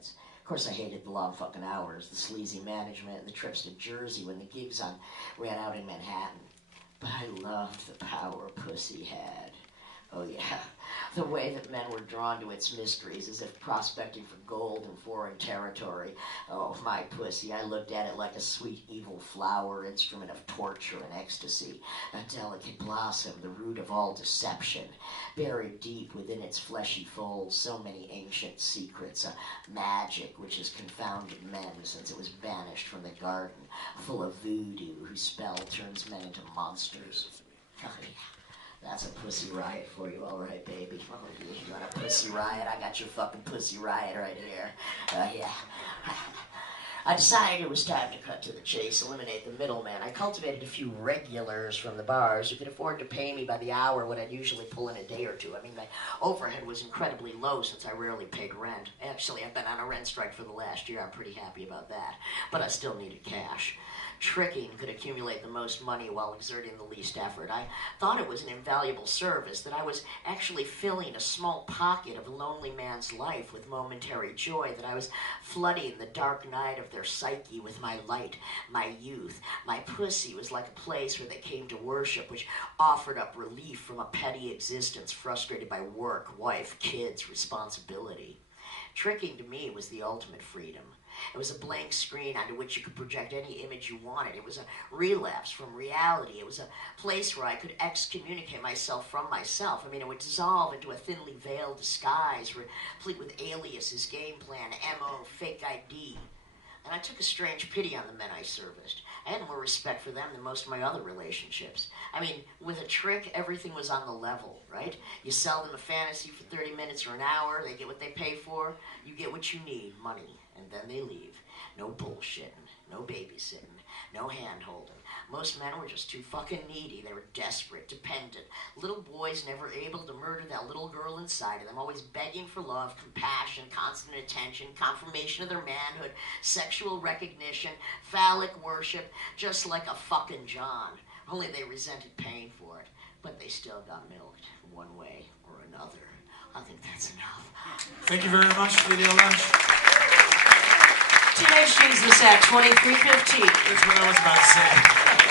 minutes. Of course, I hated the long fucking hours, the sleazy management, and the trips to Jersey when the gigs ran out in Manhattan. But I loved the power pussy had. Oh yeah, the way that men were drawn to its mysteries as if prospecting for gold in foreign territory. Oh, my pussy, I looked at it like a sweet evil flower, instrument of torture and ecstasy, a delicate blossom, the root of all deception, buried deep within its fleshy folds, so many ancient secrets, a magic which has confounded men since it was banished from the garden, full of voodoo whose spell turns men into monsters. Oh yeah. That's a pussy riot for you, all right, baby. Oh, you want a pussy riot? I got your fucking pussy riot right here. Yeah. I decided it was time to cut to the chase, eliminate the middleman. I cultivated a few regulars from the bars who could afford to pay me by the hour what I'd usually pull in a day or two. I mean, my overhead was incredibly low since I rarely paid rent. Actually, I've been on a rent strike for the last year. I'm pretty happy about that. But I still needed cash. Tricking could accumulate the most money while exerting the least effort. I thought it was an invaluable service, that I was actually filling a small pocket of a lonely man's life with momentary joy, that I was flooding the dark night of their psyche with my light, my youth. My pussy was like a place where they came to worship, which offered up relief from a petty existence frustrated by work, wife, kids, responsibility. Tricking to me was the ultimate freedom. It was a blank screen onto which you could project any image you wanted. It was a relapse from reality. It was a place where I could excommunicate myself from myself. I mean, it would dissolve into a thinly veiled disguise, replete with aliases, game plan, MO, fake ID. And I took a strange pity on the men I serviced. I had more respect for them than most of my other relationships. I mean, with a trick, everything was on the level, right? You sell them a fantasy for 30 minutes or an hour, they get what they pay for, you get what you need, money, and then they leave. No bullshitting, no babysitting, no hand-holding. Most men were just too fucking needy. They were desperate, dependent. Little boys never able to murder that little girl inside of them, always begging for love, compassion, constant attention, confirmation of their manhood, sexual recognition, phallic worship, just like a fucking John. Only they resented paying for it, but they still got milked one way or another. I think that's enough. Thank you very much, Lydia Lunch. Teenage Jesus at 23:15. That's what I was about to say.